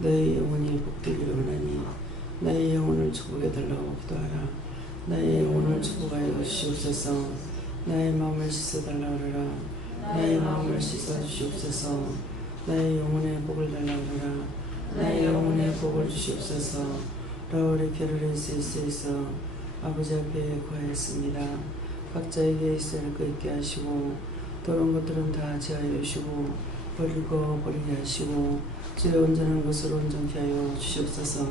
너의 영혼이 복되기를 원하니 나의 영혼을 축복해 달라고 기도하라. 나의 영혼을 축복하여 주시옵소서. 나의 마음을 씻어달라고 하라. 나의 마음을 씻어주시옵소서. 나의 영혼의 복을 달라고 하라. 나의 영혼의 복을 주시옵소서. 라오리 게르레스에서 아버지 앞에 구하였습니다. 각자에게 있을 것 있게 하시고 더러운 것들은 다 제하여 주시고 버리고 버리게 하시고 주의 온전한 것으로 온전케 하여 주시옵소서.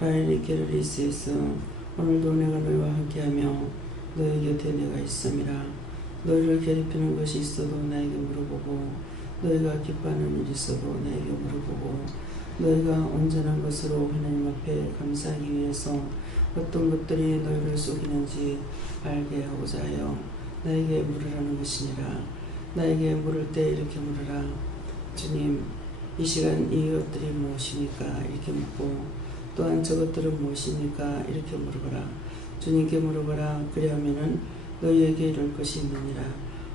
라오리 게르레스에서 오늘도 내가 너희와 함께하며 너희 곁에 내가 있음이라. 너희를 괴롭히는 것이 있어도 나에게 물어보고 너희가 기뻐하는 일이 있어도 나에게 물어보고 너희가 온전한 것으로 하나님 앞에 감사하기 위해서 어떤 것들이 너희를 속이는지 알게 하고자 하여 나에게 물으라는 것이니라. 나에게 물을 때 이렇게 물으라. 주님, 이 시간 이것들이 무엇입니까? 이렇게 묻고 또한 저것들은 무엇입니까? 이렇게 물어보라. 주님께 물어보라. 그리하면은 너희에게 이룰 것이 있느니라.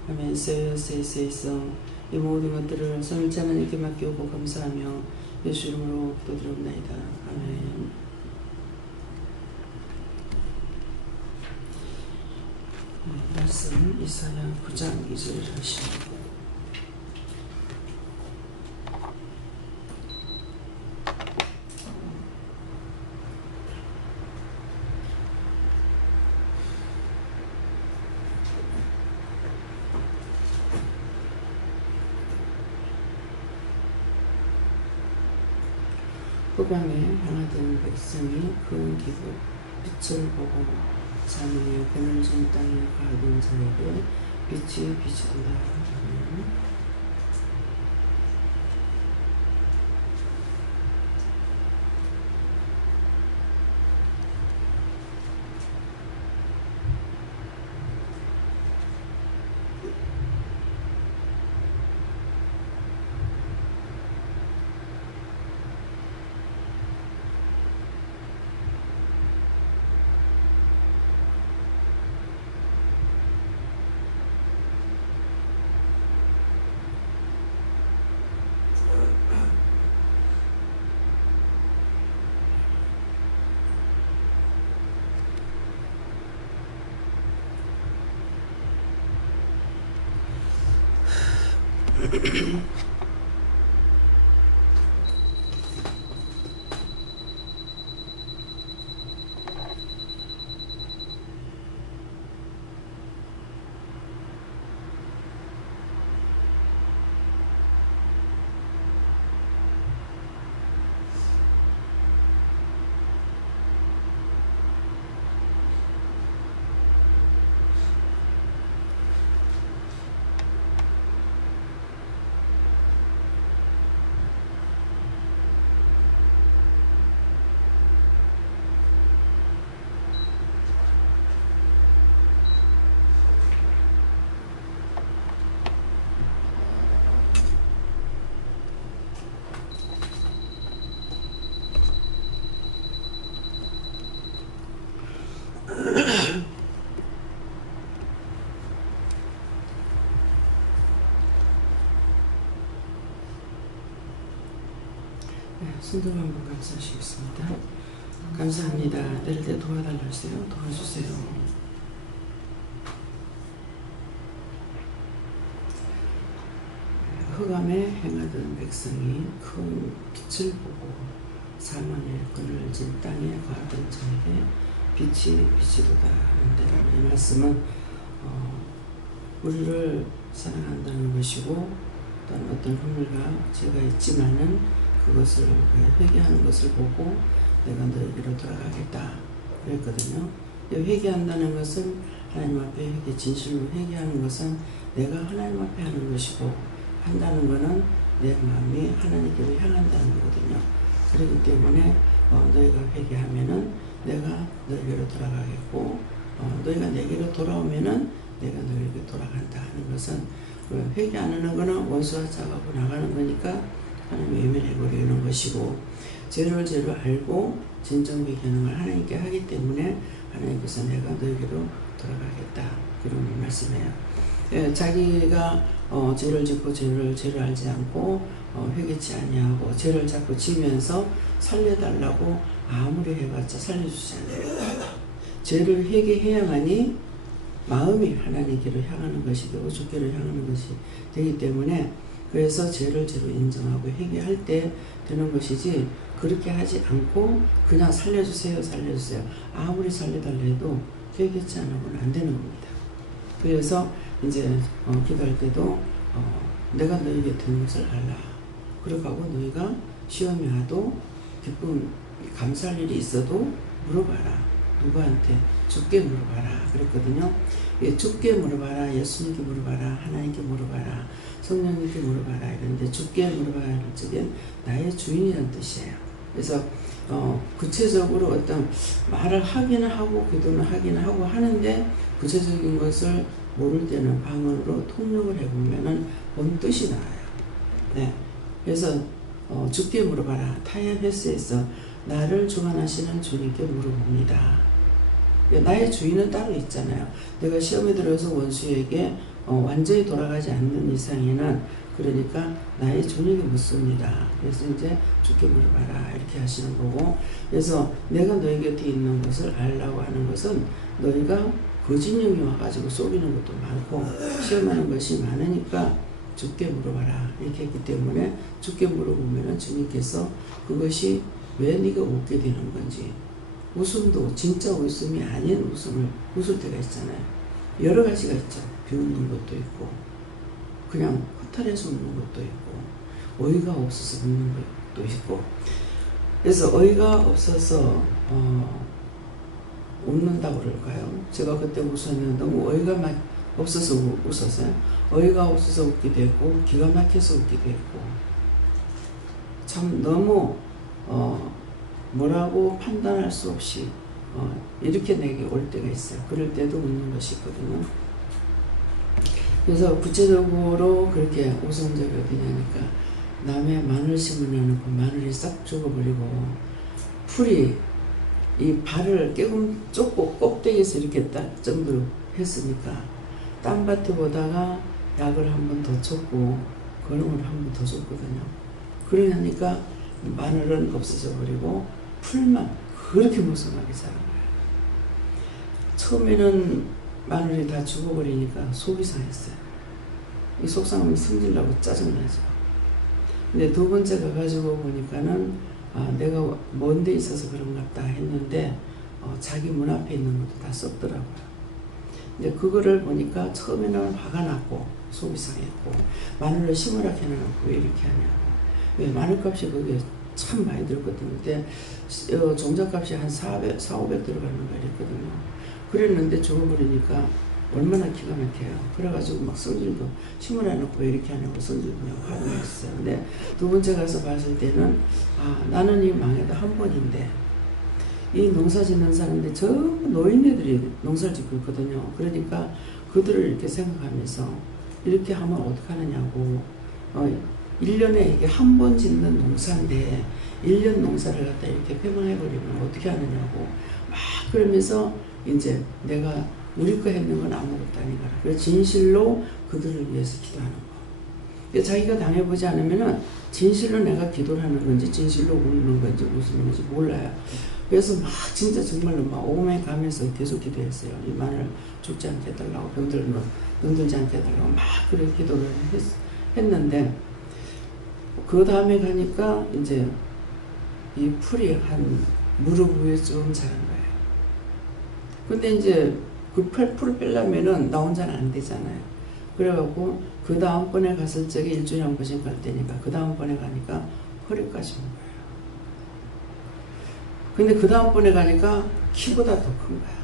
아멘. 세이서 이 모든 것들을 성일지 하나님께 맡기고 감사하며 예수 이름으로 기도드립니다. 아멘. 말씀 이사야 9장 2절을 하시고 후방에 향하던 백성이 그 기분 빛을 보고 사망의 그늘 진 땅에 가던 자에게 빛이 비치도다. 순종 한번 감사하시겠습니다. 감사합니다. 내릴 때 도와달라주세요. 도와주세요. 흑암에 행하던 백성이 큰 빛을 보고 사망의 그늘 진 땅에 가던 자에게 빛이 비치도다 하는데, 이 말씀은 우리를 사랑한다는 것이고 또한 어떤 허물과 죄가 있지만은 그것을 회개하는 것을 보고 내가 너에게로 돌아가겠다 그랬거든요. 회개한다는 것은 하나님 앞에 회개, 진실로 회개하는 것은 내가 하나님 앞에 하는 것이고, 한다는 것은 내 마음이 하나님께로 향한다는 거거든요. 그렇기 때문에 너희가 회개하면은 내가 너에게로 돌아가겠고, 너희가 내게로 돌아오면은 내가 너에게 돌아간다 하는 것은, 회개 안 하는 것은 원수와 싸우고 나가는 거니까 하나님 외면해버리는 것이고, 죄를 알고 진정 회개하는 하나님께 하기 때문에 하나님께서 내가 너에게로 돌아가겠다 그런 말씀이에요. 자기가 죄를 짓고 죄를 알지 않고 회개치 아니하고 죄를 자꾸 지면서 살려달라고 아무리 해봤자 살려주지 않아요. 죄를 회개해야만이 마음이 하나님께로 향하는 것이 되고 주께로 향하는 것이 되기 때문에 그래서 죄를 죄로 인정하고 회개할 때 되는 것이지 그렇게 하지 않고 그냥 살려주세요 살려주세요 아무리 살려달라 해도 회개치 않으면 안 되는 겁니다. 그래서 이제 기도할 때도 내가 너에게 된 것을 알라. 그러고 너희가 시험이 와도 기쁨 감사할 일이 있어도 물어봐라. 누구한테? 주께 물어봐라 그랬거든요. 주께 물어봐라, 예수님께 물어봐라, 하나님께 물어봐라, 성령님께 물어봐라 이런데 주께 물어봐라 할 적엔 나의 주인이라는 뜻이에요. 그래서 구체적으로 어떤 말을 하기는 하고 기도는 하기는 하고 하는데 구체적인 것을 모를 때는 방언으로 통역을 해보면은 본 뜻이 나와요. 네. 그래서 주께 물어봐라. 타협 헬스에서 나를 주관하시는 주님께 물어봅니다. 나의 주인은 따로 있잖아요. 내가 시험에 들어서 원수에게 완전히 돌아가지 않는 이상에는 그러니까 나의 주님에게 묻습니다. 그래서 이제 주께 물어봐라 이렇게 하시는 거고 그래서 내가 너희 곁에 있는 것을 알라고 하는 것은 너희가 거짓령이 와가지고 속이는 것도 많고 시험하는 것이 많으니까 주께 물어봐라 이렇게 했기 때문에 주께 물어보면 주님께서 그것이 왜 네가 웃게 되는 건지 웃음도 진짜 웃음이 아닌 웃음을 웃을 때가 있잖아요. 여러 가지가 있죠. 비웃는 것도 있고 그냥 허탈해서 웃는 것도 있고 어이가 없어서 웃는 것도 있고 그래서 어이가 없어서 웃는다고 그럴까요? 제가 그때 웃었는데 너무 어이가 없어서 웃었어요. 어이가 없어서 웃기도 했고 기가 막혀서 웃기도 했고 참 너무 뭐라고 판단할 수 없이 이렇게 내게 올 때가 있어요. 그럴 때도 웃는 것이 있거든요. 그래서 구체적으로 그렇게 웃은 적이 어디냐니까 남의 마늘 심어놓고 마늘이 싹 죽어버리고 풀이 이 발을 깨금 쫓고 꼭대기에서 이렇게 딱 정도로 했으니까 딴밭에 보다가 약을 한 번 더 쳤고 거름을 한 번 더 줬거든요. 그러니까 마늘은 없어져 버리고 풀만 그렇게 무성하게 자란 거예요. 처음에는 마늘이 다 죽어버리니까 속이 상했어요. 이 속상하면 성질나고 짜증나죠. 근데 두 번째 가가지고 보니까는 내가 먼 데 있어서 그런가 보다 했는데 자기 문 앞에 있는 것도 다 썼더라고요. 근데 그거를 보니까 처음에는 화가 났고 속이 상했고 마늘을 심으라 해놓고 왜 이렇게 하냐고. 왜 마늘값이 그게 참 많이 들었거든요. 그때 종잣값이 한 400, 500 들어가는 거 이랬거든요. 그랬는데 죽어버리니까 얼마나 기가 막혀요. 그래가지고 막 성질도 심으라 놓고 왜 이렇게 하냐고 성질도 화가 났어요. 근데 두 번째 가서 봤을 때는 나는 이 망해도 한 번인데 이 농사 짓는 사람들 전부 노인네들이 농사를 짓고 있거든요. 그러니까 그들을 이렇게 생각하면서 이렇게 하면 어떡하느냐고 1년에 이게 한 번 짓는 농사인데 1년 농사를 갖다 이렇게 폐망해버리면 어떻게 하느냐고 막 그러면서 이제 내가 우리 거 했는 건 아무것도 아니라 그래서 진실로 그들을 위해서 기도하는 거. 자기가 당해보지 않으면은 진실로 내가 기도를 하는 건지 진실로 우는 건지 웃는 건지 몰라요. 그래서 막 진짜 정말로 막 오매 가면서 계속 기도했어요. 이 마늘 죽지 않게 해달라고 병들지 않게 해달라고 막 그렇게 기도를 했는데 그 다음에 가니까 이제 이 풀이 한 무릎 위에 좀 자란 거예요. 근데 이제 그 풀을 빼려면은 나 혼자는 안 되잖아요. 그래갖고 그 다음번에 갔을 적에 일주일에 한 번씩 갈 때니까 그 다음번에 가니까 허리까지 온 거예요. 근데 그 다음번에 가니까 키보다 더 큰 거야.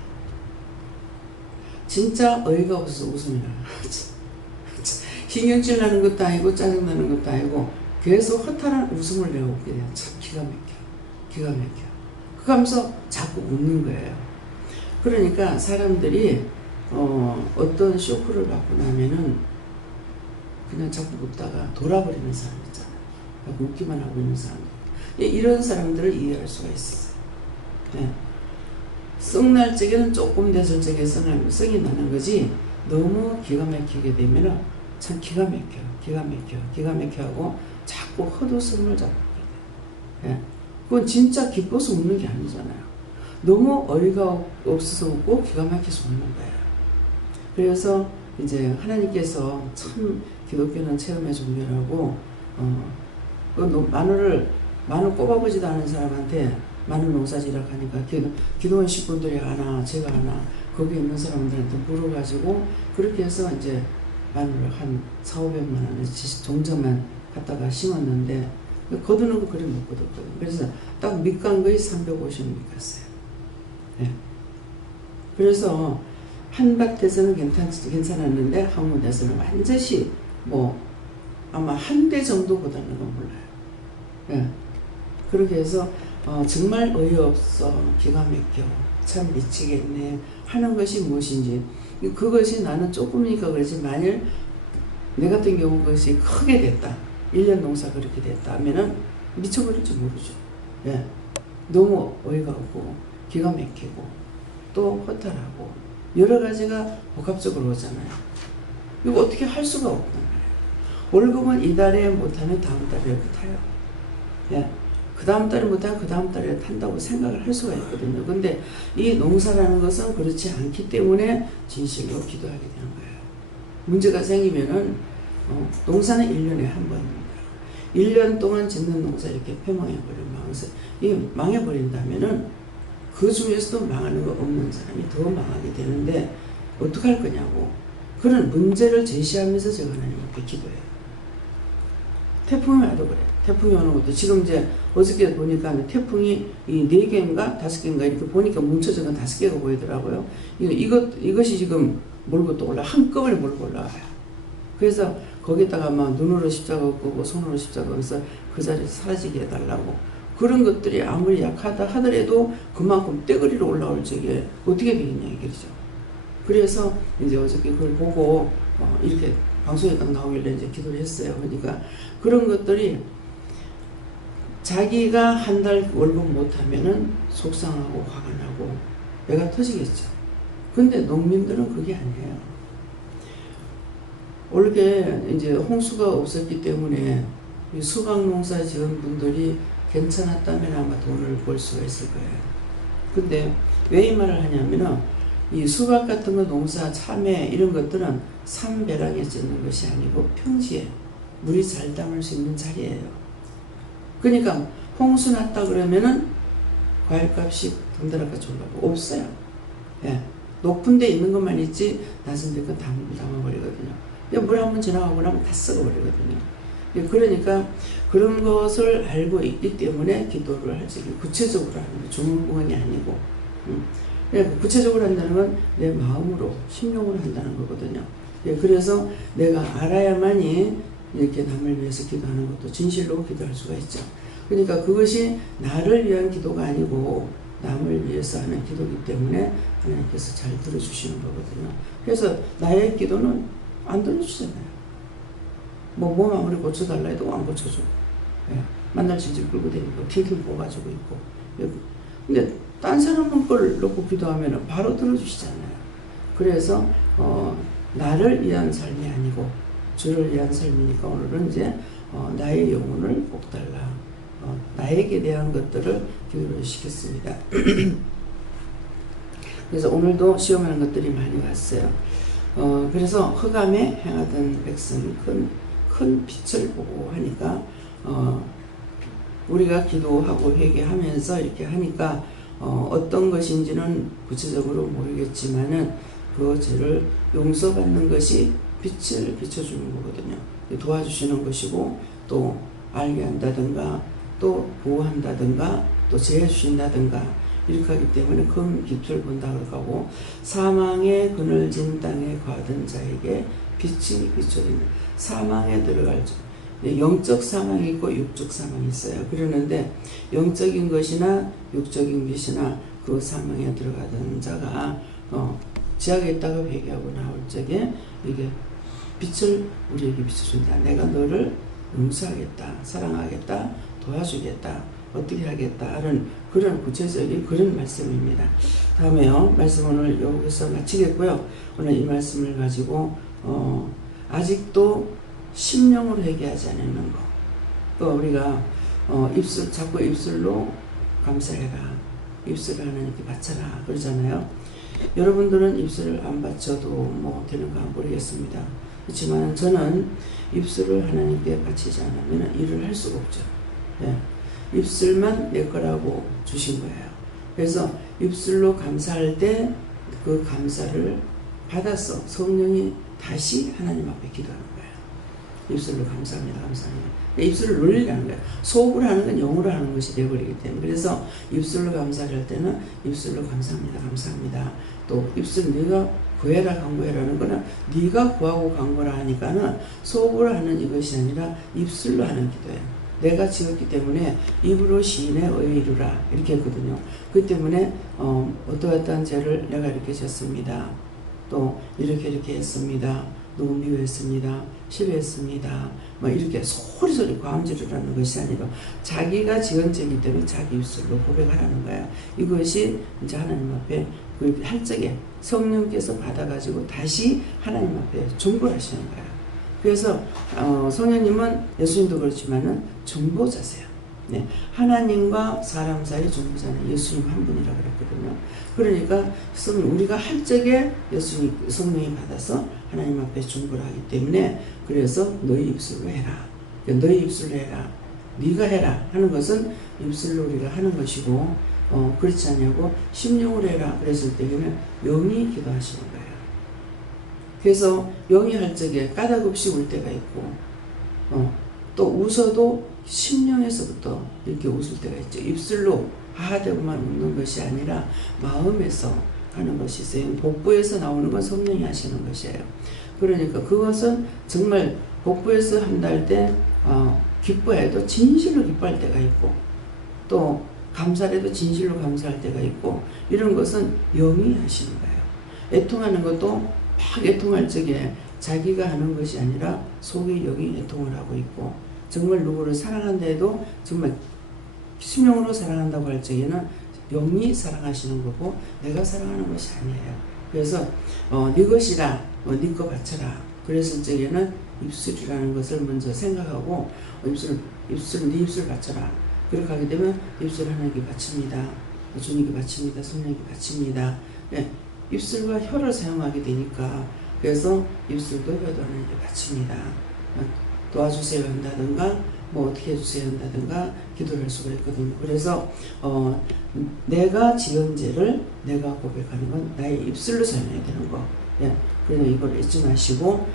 진짜 어이가 없어서 웃음이 나요. 신경질 나는 것도 아니고 짜증 나는 것도 아니고 계속 허탈한 웃음을 내가 웃게 돼요. 참 기가 막혀. 기가 막혀. 그거 하면서 자꾸 웃는 거예요. 그러니까 사람들이 어떤 쇼크를 받고 나면은 그냥 자꾸 웃다가 돌아버리는 사람 있잖아요. 웃기만 하고 있는 사람들. 이런 사람들을 이해할 수가 있어요. 네. 썩날 적에는 조금 됐을 적에 성이 나는 거지 너무 기가 막히게 되면은 참 기가 막혀요. 기가 막혀하고 자꾸 헛웃음을 잡게 돼. 예. 그건 진짜 기뻐서 웃는 게 아니잖아요. 너무 어이가 없어서 웃고 기가 막혀서 웃는 거예요. 그래서 이제 하나님께서 참 기독교는 체험의 종교라고 마늘 꼽아보지도 않은 사람한테 마늘 농사지라고 하니까 기도원 식구들이 하나 제가 하나 거기 있는 사람들한테 물어가지고 그렇게 해서 이제 마늘을 한 4,500만 원에 종자만 갖다가 심었는데 거두는 거 그래 못 거뒀거든요. 그래서 딱 밑간 거에 350원 밑갔어요. 네. 그래서 한 밭에서는 괜찮았는데 한 군데서는 완전히 뭐 아마 한 대 정도 거두는 건 몰라요. 네. 그렇게 해서 정말 어이없어 기가 막혀 참 미치겠네 하는 것이 무엇인지 그것이 나는 조금이니까 그렇지 만일 내 같은 경우 그것이 크게 됐다 1년 농사 그렇게 됐다 하면은 미쳐버릴지 모르죠. 예. 너무 어이가 없고 기가 막히고 또 허탈하고 여러 가지가 복합적으로 오잖아요. 이거 어떻게 할 수가 없단 말이에요. 월급은 이달에 못하면 다음 달에 이렇게 타요. 예. 그 다음 달에 못하면 그 다음 달에 탄다고 생각을 할 수가 있거든요. 근데 이 농사라는 것은 그렇지 않기 때문에 진실로 기도하게 되는 거예요. 문제가 생기면은 농사는 1년에 한 번입니다. 1년 동안 짓는 농사 이렇게 폐망해버리면 망해버린다면은 그 중에서도 망하는 거 없는 사람이 더 망하게 되는데 어떡할 거냐고 그런 문제를 제시하면서 제가 하나님 앞에 기도해요. 태풍이 와도 그래. 태풍이 오는 것도 지금 이제 어저께 보니까 태풍이 이 4개인가 5개인가 이렇게 보니까 뭉쳐진 건 5개가 보이더라고요. 이것이 지금 몰고 또 한꺼번에 몰고 올라와요. 그래서 거기다가 막 눈으로 십자가 긋고 손으로 십자가 긋어서 그 자리에서 사라지게 해달라고 그런 것들이 아무리 약하다 하더라도 그만큼 떼거리로 올라올 적에 어떻게 되겠냐 이거죠. 그래서 이제 어저께 그걸 보고 이렇게 방송에 딱 나오길래 이제 기도를 했어요. 그러니까 그런 것들이 자기가 한 달 월급 못하면은 속상하고 화가 나고 배가 터지겠죠. 근데 농민들은 그게 아니에요. 올해 이제 홍수가 없었기 때문에 수박 농사 지은 분들이 괜찮았다면 아마 돈을 벌 수가 있을 거예요. 근데 왜 이 말을 하냐면은 이 수박 같은 거 농사, 참외 이런 것들은 산배랑에 짓는 것이 아니고 평지에 물이 잘 담을 수 있는 자리예요. 그러니까 홍수 났다 그러면은 과일값이 덩달아까지 올라가고 없어요. 예. 높은 데 있는 것만 있지 낮은 데 건 담아버리거든요. 물 한번 지나가고 나면 다 썩어버리거든요. 그러니까 그런 것을 알고 있기 때문에 기도를 할 수 있고 구체적으로 하는 거 조문부원이 아니고 구체적으로 한다는 건 내 마음으로 심령으로 한다는 거거든요. 그래서 내가 알아야만이 이렇게 남을 위해서 기도하는 것도 진실로 기도할 수가 있죠. 그러니까 그것이 나를 위한 기도가 아니고 남을 위해서 하는 기도이기 때문에 하나님께서 잘 들어주시는 거거든요. 그래서 나의 기도는 안 들어주잖아요. 몸 아무리 고쳐달라 해도 안 고쳐줘. 예. 만날 질질 끌고 다니고 팅팅 뽑아주고 있고. 근데 딴 사람 걸 놓고 기도하면 바로 들어주시잖아요. 그래서 나를 위한 삶이 아니고 주를 위한 삶이니까 오늘은 이제 나의 영혼을 복달라. 나에게 대한 것들을 기도를 시켰습니다. 그래서 오늘도 시험하는 것들이 많이 왔어요. 그래서 흑암에 행하던 백성이 큰 빛을 보고 하니까 우리가 기도하고 회개하면서 이렇게 하니까 어떤 것인지는 구체적으로 모르겠지만은 그 죄를 용서받는 것이 빛을 비춰주는 거거든요. 도와주시는 것이고 또 알게 한다든가 또 보호한다든가 또 제해주신다든가 이렇게 하기 때문에 큰 빛을 본다 그러고 사망의 그늘진 땅에 거하던 자에게 빛이 비춰지는 사망에 들어갈 영적 사망이 있고 육적 사망이 있어요. 그러는데 영적인 것이나 육적인 빛이나 그 사망에 들어가던 자가 지하에 있다가 회개하고 나올 적에 이게 빛을 우리에게 비춰준다. 내가 너를 용서하겠다, 사랑하겠다, 도와주겠다, 어떻게 하겠다 하는 그런 구체적인 그런 말씀입니다. 다음에요. 말씀 오늘 여기서 마치겠고요. 오늘 이 말씀을 가지고 아직도 심령으로 회개하지 않는 거. 또 우리가 자꾸 입술로 감사해라. 입술을 하나님께 바쳐라. 그러잖아요. 여러분들은 입술을 안 바쳐도 뭐 되는가 모르겠습니다. 그렇지만 저는 입술을 하나님께 바치지 않으면 일을 할 수가 없죠. 네. 입술만 내 거라고 주신 거예요. 그래서 입술로 감사할 때 그 감사를 받아서 성령이 다시 하나님 앞에 기도하는 거예요. 입술로 감사합니다. 감사합니다. 입술을 놀리라는 거예요. 속으로 하는 건 영으로 하는 것이 되어버리기 때문에. 그래서 입술로 감사를 할 때는 입술로 감사합니다. 감사합니다. 또 입술 네가 구해라 간구해라는 거는 네가 구하고 간구라 하니까는 속으로 하는 이것이 아니라 입술로 하는 기도예요. 내가 지었기 때문에 입으로 시인의 의에 이루라 이렇게 했거든요. 그 때문에 어떠한 죄를 내가 이렇게 졌습니다. 또 이렇게 했습니다. 너무 미워했습니다. 싫어했습니다. 뭐 이렇게 소리소리 과음질을 하는 것이 아니라 자기가 지은 죄이기 때문에 자기 입술로 고백하라는 거예요. 이것이 이제 하나님 앞에 그 할 적에 성령께서 받아가지고 다시 하나님 앞에 중보하시는 거예요. 그래서 성령님은 예수님도 그렇지만은 중보자세요. 네, 하나님과 사람 사이 중보자는 예수님 한 분이라고 그랬거든요. 그러니까 우리가 할 적에 성령이 받아서 하나님 앞에 중보를 하기 때문에 그래서 너희 입술로 해라. 너희 입술로 해라. 네가 해라 하는 것은 입술로 우리가 하는 것이고 그렇지 않냐고 심령으로 해라 그랬을 때에는 영이 기도하시는 거예요. 그래서 영이 할 적에 까닭 없이 울 때가 있고 또 웃어도 심령에서부터 이렇게 웃을 때가 있죠. 입술로 하하대고만 웃는 것이 아니라 마음에서 하는 것이 있어요. 복부에서 나오는 건 성령이 하시는 것이에요. 그러니까 그것은 정말 복부에서 한다 할 때 기뻐해도 진실로 기뻐할 때가 있고 또 감사해도 진실로 감사할 때가 있고 이런 것은 영이 하시는 거예요. 애통하는 것도 막 애통할 적에 자기가 하는 것이 아니라 속의 영이 애통을 하고 있고 정말 누구를 사랑한다 해도 정말 심령으로 사랑한다고 할 적에는 영이 사랑하시는 거고 내가 사랑하는 것이 아니에요. 그래서 네 것이라 네 거 바쳐라. 그랬을 적에는 입술이라는 것을 먼저 생각하고 네 입술 바쳐라. 그렇게 하게 되면 입술 하나님께 바칩니다. 주님께 바칩니다. 성령께 바칩니다. 네, 입술과 혀를 사용하게 되니까 그래서 입술도 혀도 하나님께 바칩니다. 도와주세요 한다든가 뭐 어떻게 해주세요 한다든가 기도를 할 수가 있거든요. 그래서 내가 지은 죄를 내가 고백하는 건 나의 입술로 사용해야 되는 거. 예, 그러니까 이걸 잊지 마시고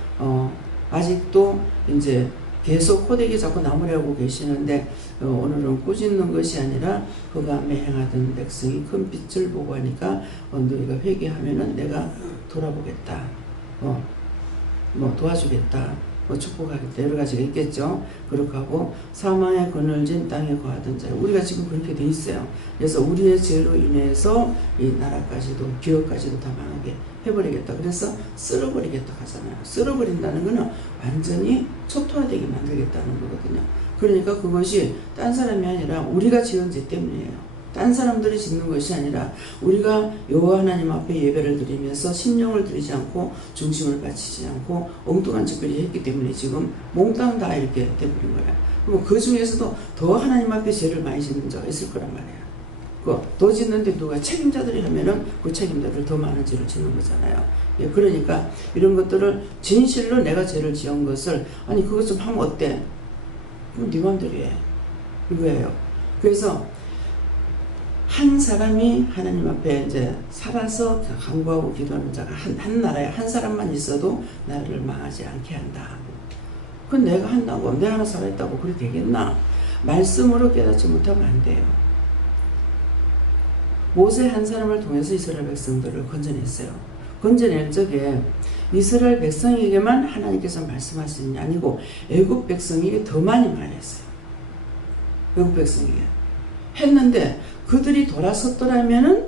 아직도 이제 계속 호되게 자꾸 나무라고 계시는데 오늘은 꾸짖는 것이 아니라 그가 매행하던 백성이 큰 빛을 보고 하니까 너희가 회개하면은 내가 돌아보겠다. 뭐 도와주겠다. 뭐 축복하겠다. 여러 가지가 있겠죠. 그렇게 하고 사망의 그늘진 땅에 거하던 자. 우리가 지금 그렇게 돼 있어요. 그래서 우리의 죄로 인해서 이 나라까지도 기업까지도 다 망하게 해버리겠다. 그래서 쓸어버리겠다 하잖아요. 쓸어버린다는 거는 완전히 초토화되게 만들겠다는 거거든요. 그러니까 그것이 딴 사람이 아니라 우리가 지은 죄 때문이에요. 딴 사람들이 짓는 것이 아니라 우리가 여호와 하나님 앞에 예배를 드리면서 심령을 드리지 않고 중심을 바치지 않고 엉뚱한 짓거리 했기 때문에 지금 몽땅 다 이렇게 돼버린 거예요. 그럼 그 중에서도 더 하나님 앞에 죄를 많이 짓는 자가 있을 거란 말이에요. 더 짓는데 누가 책임자들이 하면은 그 책임자들 더 많은 죄를 짓는 거잖아요. 예, 그러니까 이런 것들을 진실로 내가 죄를 지은 것을 아니 그것 좀 하면 어때? 그럼 네 맘대로 해. 이거예요. 그래서 한 사람이 하나님 앞에 이제 살아서 간구하고 기도하는 자가 한 나라에 한 사람만 있어도 나라를 망하지 않게 한다. 그건 내가 한다고 내가 하나 살아있다고 그래 되겠나? 말씀으로 깨닫지 못하면 안 돼요. 모세 한 사람을 통해서 이스라엘 백성들을 건져냈어요. 건져낼 적에 이스라엘 백성에게만 하나님께서 말씀하시는 게 아니고 애굽 백성에게 더 많이 말했어요. 애굽 백성에게 했는데 그들이 돌아섰더라면은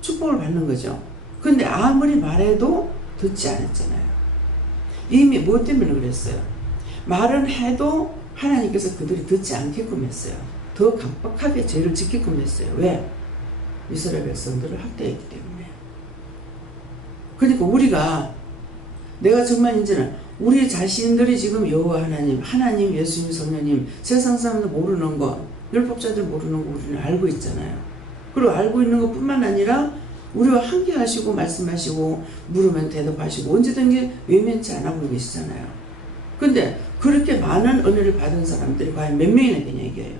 축복을 받는 거죠. 근데 아무리 말해도 듣지 않았잖아요. 이미 뭐 때문에 그랬어요? 말은 해도 하나님께서 그들이 듣지 않게끔 했어요. 더 강박하게 죄를 지키게끔 했어요. 왜? 이스라엘 백성들을 학대했기 때문에. 그러니까 우리가 내가 정말 이제는 우리 자신들이 지금 여호와 하나님, 하나님, 예수님, 성령님, 세상 사람들 모르는 거, 율법자들 모르는 거 우리는 알고 있잖아요. 그리고 알고 있는 것뿐만 아니라 우리와 함께 하시고 말씀하시고 물으면 대답하시고 언제든지 외면치 않아 보고 계시잖아요. 근데 그렇게 많은 은혜를 받은 사람들이 과연 몇 명이나 되냐 이게요.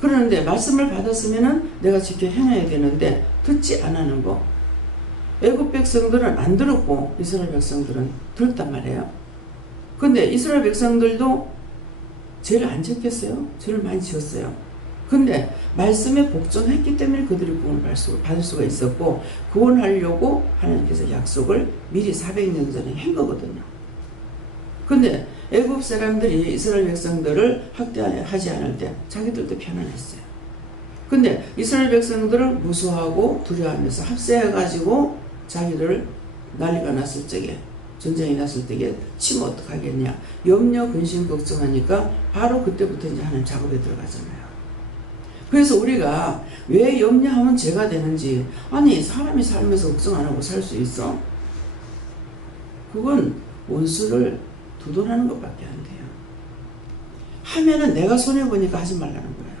그러는데 말씀을 받았으면은 내가 지켜 행해야 되는데 듣지 않는 거. 애국 백성들은 안 들었고 이스라엘 백성들은 들었단 말이에요. 근데 이스라엘 백성들도 죄를 안 지켰어요. 죄를 많이 지었어요. 근데 말씀에 복종했기 때문에 그들이 구원을 받을 수가 있었고, 구원하려고 하나님께서 약속을 미리 400년 전에 한 거거든요. 근데 애국 사람들이 이스라엘 백성들을 학대하지 않을 때 자기들도 편안했어요. 근데 이스라엘 백성들을 무수하고 두려워하면서 합세해가지고 자기를 난리가 났을 적에, 전쟁이 났을 때에 치면 어떡하겠냐, 염려 근심 걱정하니까 바로 그때부터 이제 하나님 작업에 들어가잖아요. 그래서 우리가 왜 염려하면 죄가 되는지, 아니 사람이 살면서 걱정 안 하고 살 수 있어? 그건 원수를 두둔하는 것밖에 안 돼요. 하면은 내가 손해보니까 하지 말라는 거예요.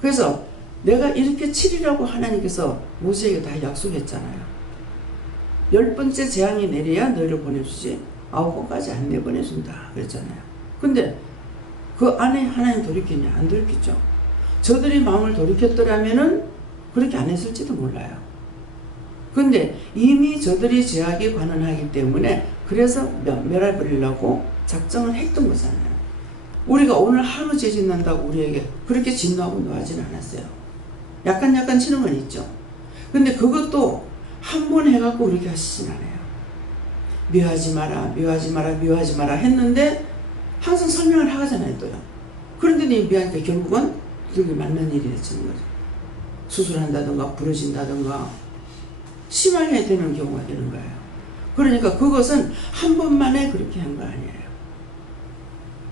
그래서 내가 이렇게 치리라고 하나님께서 모세에게 다 약속했잖아요. 10번째 재앙이 내려야 너희를 보내주지 9번까지 안 내보내준다 그랬잖아요. 근데 그 안에 하나님 돌이켰냐? 안 돌이켰죠. 저들이 마음을 돌이켰더라면은 그렇게 안 했을지도 몰라요. 근데 이미 저들이 죄악에 관원하기 때문에 그래서 멸해버리려고 작정을 했던 거잖아요. 우리가 오늘 하루 죄 짓는다고 우리에게 그렇게 진노하고 노하지는 않았어요. 약간 치는 건 있죠. 근데 그것도 한 번 해갖고 그렇게 하시진 않아요. 미워하지 마라, 미워하지 마라, 미워하지 마라 했는데 항상 설명을 하잖아요, 또요. 그런데 미워하니까 결국은 그게 맞는 일이 되는 거죠. 수술한다든가 부러진다든가 심하게 되는 경우가 되는 거예요. 그러니까 그것은 한 번만에 그렇게 한 거 아니에요.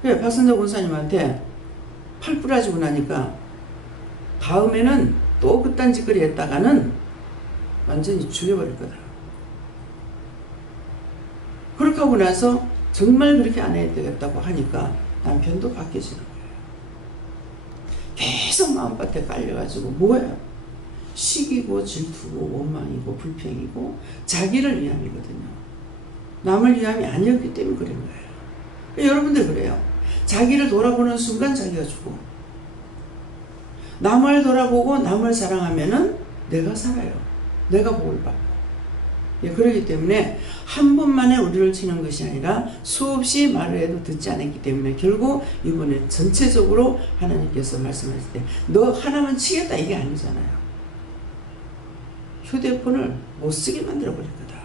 그래, 박선재 권사님한테 팔 부러지고 나니까 다음에는 또 그딴 짓거리 했다가는 완전히 죽여버릴 거다. 그렇게 하고 나서 정말 그렇게 안 해야 되겠다고 하니까 남편도 바뀌어지는 거예요. 계속 마음밭에 깔려가지고 뭐예요? 시기고 질투고 원망이고 불평이고 자기를 위함이거든요. 남을 위함이 아니었기 때문에 그런 거예요. 여러분들 그래요. 자기를 돌아보는 순간 자기가 죽어. 남을 돌아보고 남을 사랑하면은 내가 살아요. 내가 복을 받고. 예, 그렇기 때문에 한 번만에 우리를 치는 것이 아니라 수없이 말을 해도 듣지 않았기 때문에 결국 이번에 전체적으로 하나님께서 말씀하실 때 너 하나만 치겠다 이게 아니잖아요. 휴대폰을 못 쓰게 만들어 버릴 거다.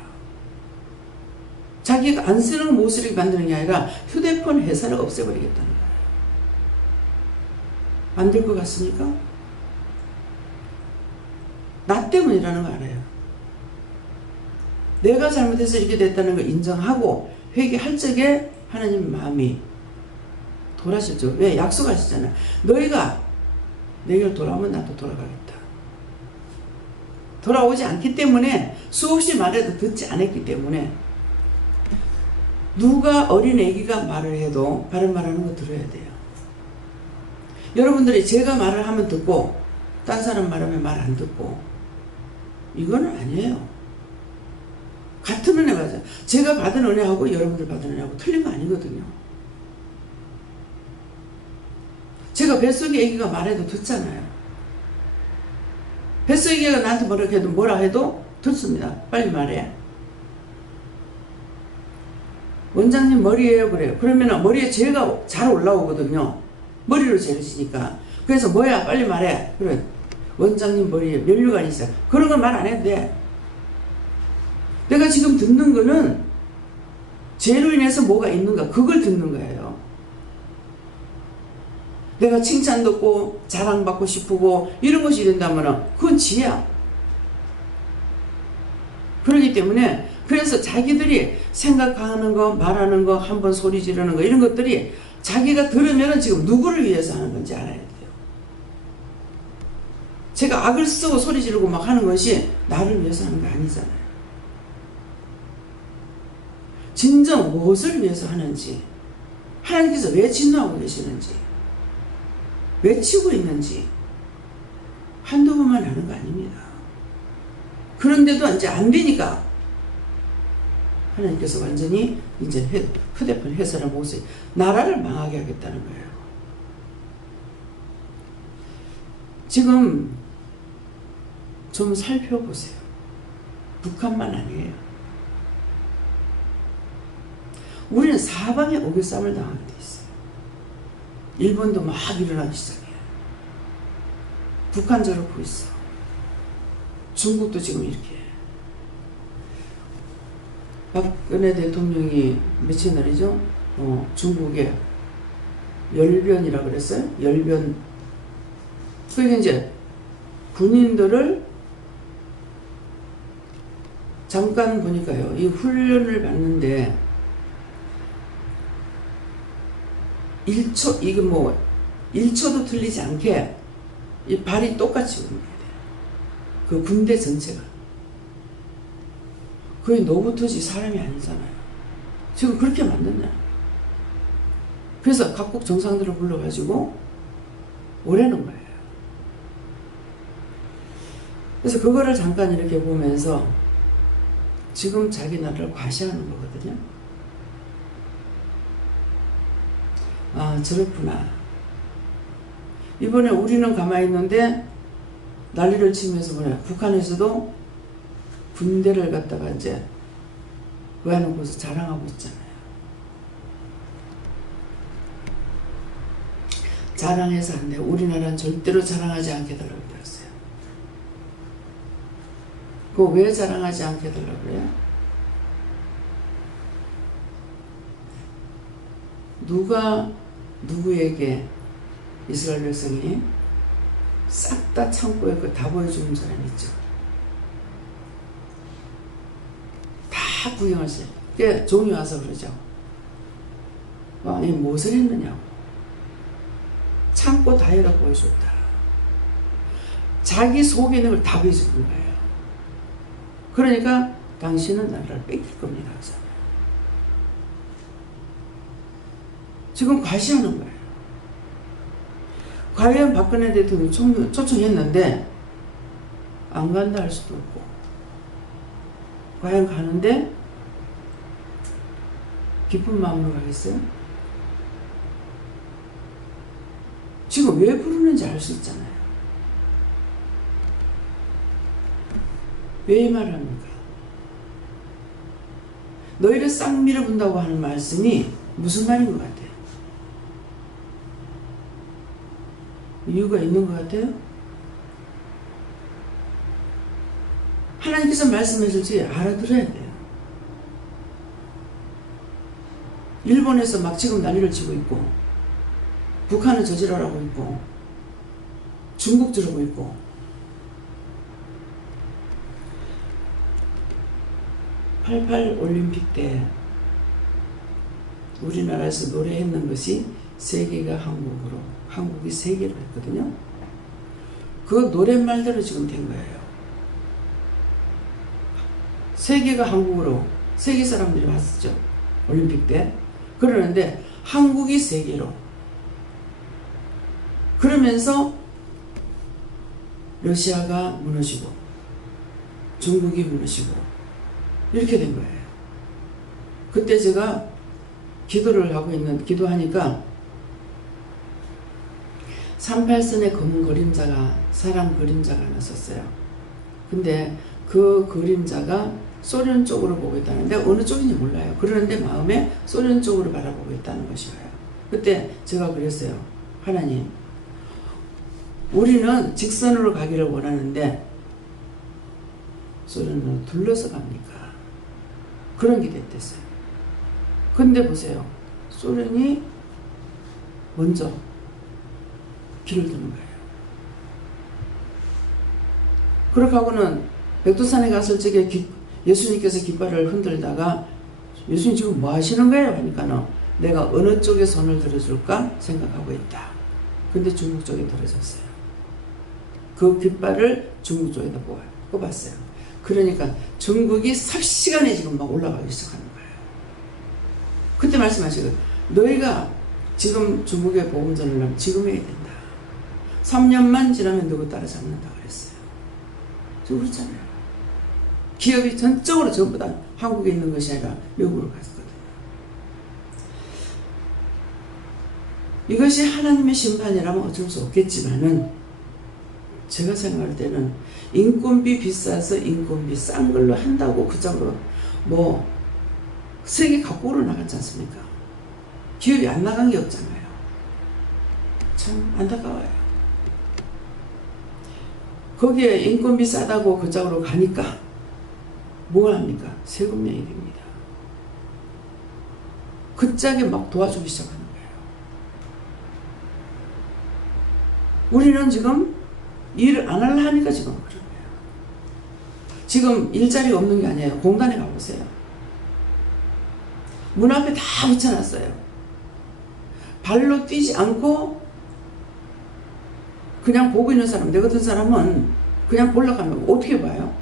자기가 안 쓰는 거 못 쓰게 만드는 게 아니라 휴대폰 회사를 없애버리겠다는 거예요. 안 될 것 같습니까? 나 때문이라는 거 알아요. 내가 잘못해서 이렇게 됐다는 걸 인정하고 회개할 적에 하나님 마음이 돌아서죠. 왜? 약속하시잖아요. 너희가 내게로 돌아오면 나도 돌아가겠다. 돌아오지 않기 때문에 수없이 말해도 듣지 않았기 때문에 누가 어린 애기가 말을 해도 바른 말하는 거 들어야 돼요. 여러분들이 제가 말을 하면 듣고 딴 사람 말하면 말 안 듣고 이거는 아니에요. 같은 은혜 맞아요. 제가 받은 은혜하고 여러분들 받은 은혜하고 틀린 거 아니거든요. 제가 뱃속에 애기가 말해도 듣잖아요. 뱃속에 애기가 나한테 뭐라 해도 듣습니다. 빨리 말해. 원장님 머리에요 그래요. 그러면 머리에 죄가 잘 올라오거든요. 머리로 죄를 지니까. 그래서 뭐야 빨리 말해. 그래. 원장님 머리에 면류관이 있어요. 그런 건 말 안 해도 돼. 내가 지금 듣는 거는 죄로 인해서 뭐가 있는가 그걸 듣는 거예요. 내가 칭찬 듣고 자랑받고 싶고 이런 것이 된다면 그건 지야. 그렇기 때문에 그래서 자기들이 생각하는 거 말하는 거 한번 소리 지르는 거 이런 것들이 자기가 들으면 지금 누구를 위해서 하는 건지 알아야 돼요. 제가 악을 쓰고 소리 지르고 막 하는 것이 나를 위해서 하는 거 아니잖아요. 진정 무엇을 위해서 하는지, 하나님께서 왜 진노하고 계시는지, 왜 치고 있는지 한두 번만 하는 거 아닙니다. 그런데도 이제 안 되니까 하나님께서 완전히 이제 휴대폰 회사를 모세요. 나라를 망하게 하겠다는 거예요. 지금 좀 살펴보세요. 북한만 아니에요. 우리는 사방에 오개쌈을 당하게 돼 있어요. 일본도 막 일어나기 시작해요. 북한 저러고 있어. 중국도 지금 이렇게. 박근혜 대통령이 며칠 날이죠? 중국에 열변이라 그랬어요? 열변. 그러니까 이제 군인들을 잠깐 보니까요, 이 훈련을 받는데 1초, 이게 뭐 1초도 틀리지 않게 이 발이 똑같이 움직여야 돼요. 그 군대 전체가. 그게 노부터지 사람이 아니잖아요. 지금 그렇게 만든다. 그래서 각국 정상들을 불러가지고 오라는 거예요. 그래서 그거를 잠깐 이렇게 보면서 지금 자기 나라를 과시하는 거거든요. 아, 저렇구나. 이번에 우리는 가만히 있는데 난리를 치면서 뭐냐, 북한에서도 군대를 갖다가 이제 구해놓고서 자랑하고 있잖아요. 자랑해서 안 돼요. 우리나라는 절대로 자랑하지 않게 달라고 그랬어요. 그거 왜 자랑하지 않게 달라고 그래요? 누가 누구에게 이스라엘 백성이 싹 다 창고에 그 다 보여주는 사람 있죠. 다 구경하세요. 그게 종이 와서 그러죠. 왕이 무엇을 했느냐고. 창고 다 열어 보여줬다. 자기 속에 있는 걸 다 보여주는 거예요. 그러니까 당신은 나라를 뺏길 겁니다. 지금 과시하는 거예요. 과연 박근혜 대통령이 초청했는데 안 간다 할 수도 없고, 과연 가는데 기쁜 마음으로 가겠어요? 지금 왜 부르는지 알 수 있잖아요. 왜 이 말을 합니까? 너희를 싹 밀어본다고 하는 말씀이 무슨 말인 것 같아요? 이유가 있는 것 같아요? 하나님께서 말씀하실지 알아들어야 돼요. 일본에서 막 지금 난리를 치고 있고, 북한은 저지랄하고 있고, 중국 저러고 있고, 88 올림픽 때 우리나라에서 노래했는 것이 세계가 한국으로, 한국이 세계로 했거든요. 그 노랫말대로 지금 된 거예요. 세계가 한국으로, 세계 사람들이 왔었죠. 올림픽 때. 그러는데 한국이 세계로. 그러면서 러시아가 무너지고 중국이 무너지고 이렇게 된 거예요. 그때 제가 기도하니까 38선의 검은 그림자가, 사람 그림자가 나섰어요. 근데 그 그림자가 소련 쪽으로 보고 있다는데 어느 쪽인지 몰라요. 그러는데 마음에 소련 쪽으로 바라보고 있다는 것이에요. 그때 제가 그랬어요. 하나님, 우리는 직선으로 가기를 원하는데 소련은 둘러서 갑니까? 그런 기대했어요. 근데 보세요. 소련이 먼저 길을 드는 거예요. 그렇게 하고는 백두산에 갔을 적에 예수님께서 깃발을 흔들다가 예수님 지금 뭐 하시는 거예요? 하니까는 내가 어느 쪽에 손을 들어줄까 생각하고 있다. 근데 중국 쪽에 들어졌어요. 그 깃발을 중국 쪽에다 꼽았어요. 그러니까 중국이 삽시간에 지금 막 올라가기 시작하는 거예요. 그때 말씀하시거든요. 너희가 지금 중국에 복음 전하려면 지금 해야 된다. 3년만 지나면 누구 따라잡는다 그랬어요. 저 그렇잖아요. 기업이 전적으로 전부 다 한국에 있는 것이 아니라 미국으로 갔거든요. 이것이 하나님의 심판이라면 어쩔 수 없겠지만은 제가 생각할 때는 인건비 비싸서 인건비 싼 걸로 한다고 그 정도로 뭐 세계 각국으로 나갔지 않습니까? 기업이 안 나간 게 없잖아요. 참 안타까워요. 거기에 인건비 싸다고 그 쪽으로 가니까 뭘 합니까? 세금 명이 됩니다. 그 짝에 막 도와주기 시작하는 거예요. 우리는 지금 일을 안 하려 하니까 지금 그런 거예요. 지금 일자리가 없는 게 아니에요. 공단에 가보세요. 문 앞에 다 붙여놨어요. 발로 뛰지 않고 그냥 보고 있는 사람, 내 같은 사람은 그냥 보러 가면 어떻게 봐요?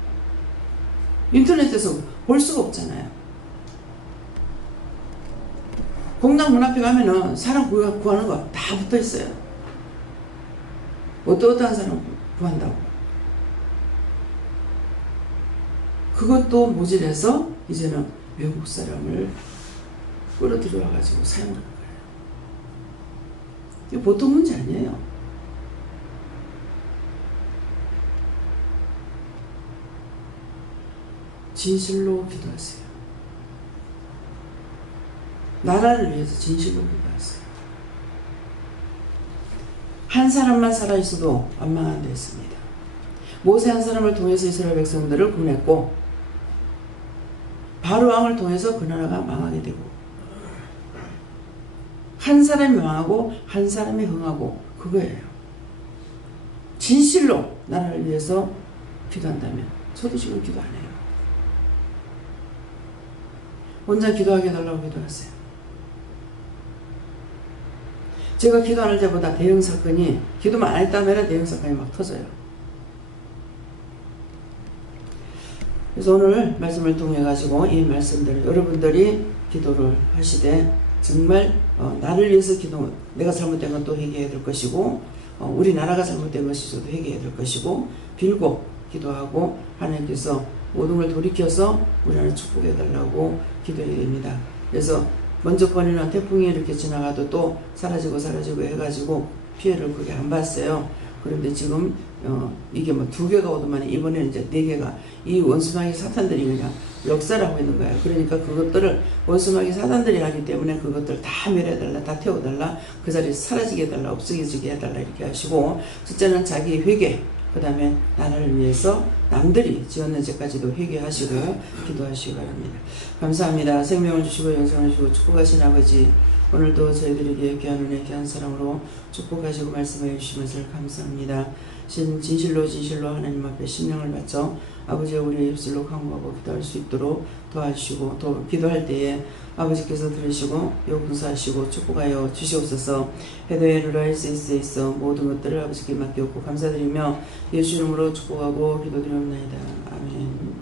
인터넷에서 볼 수가 없잖아요. 공단 문 앞에 가면은 사람 구하는 거 다 붙어 있어요. 어떠한 사람 구한다고. 그것도 모질해서 이제는 외국 사람을 끌어들여 가지고 사용하는 거예요. 이게 보통 문제 아니에요. 진실로 기도하세요. 나라를 위해서 진실로 기도하세요. 한 사람만 살아있어도 안 망한 데 있습니다. 모세 한 사람을 통해서 이스라엘 백성들을 구원했고 바로 왕을 통해서 그 나라가 망하게 되고 한 사람이 망하고 한 사람이 흥하고 그거예요. 진실로 나라를 위해서 기도한다면 저도 지금 기도 안 해요. 혼자 기도하게 해달라고 기도하세요. 제가 기도할 때보다 대형 사건이 기도만 안 했다면 대형 사건이 막 터져요. 그래서 오늘 말씀을 통해 가지고 이 말씀들을 여러분들이 기도를 하시되 정말 나를 위해서 기도, 내가 잘못된 건 또 회개해야 될 것이고 우리나라가 잘못된 것이 또 회개해야 될 것이고 빌고 기도하고 하나님께서 모든 걸 돌이켜서 우리나라를 축복해 달라고 기도해야 됩니다. 그래서 먼저 번에는 태풍이 이렇게 지나가도 또 사라지고 해가지고 피해를 그게 안 봤어요. 그런데 지금 이게 뭐 2개가 오더만 이번에는 이제 4개가 이 원수마귀 사탄들이 그냥 역사를 하고 있는 거예요. 그러니까 그것들을 원수마귀 사탄들이 하기 때문에 그것들 다 멸해달라, 다 태워달라, 그 자리에 사라지게 해달라, 없어지게 해달라 이렇게 하시고, 첫째는 자기 회개, 그 다음에 나라를 위해서 남들이 지었는 죄까지도 회개하시고 기도하시기 바랍니다. 감사합니다. 생명을 주시고 영생을 주시고 축복하신 아버지, 오늘도 저희들에게 귀한 은혜, 귀한 사랑으로 축복하시고 말씀해 주시면서 감사합니다. 진실로 하나님 앞에 심령을 바쳐 아버지의 우리의 입술로 간구하고 기도할 수 있도록 도와주시고, 또 기도할 때에 아버지께서 들으시고 용서하시고 축복하여 주시옵소서. 해도의 라이스에서 모든 것들을 아버지께 맡겼고 감사드리며 예수 이름으로 축복하고 기도드리옵나이다. 아멘.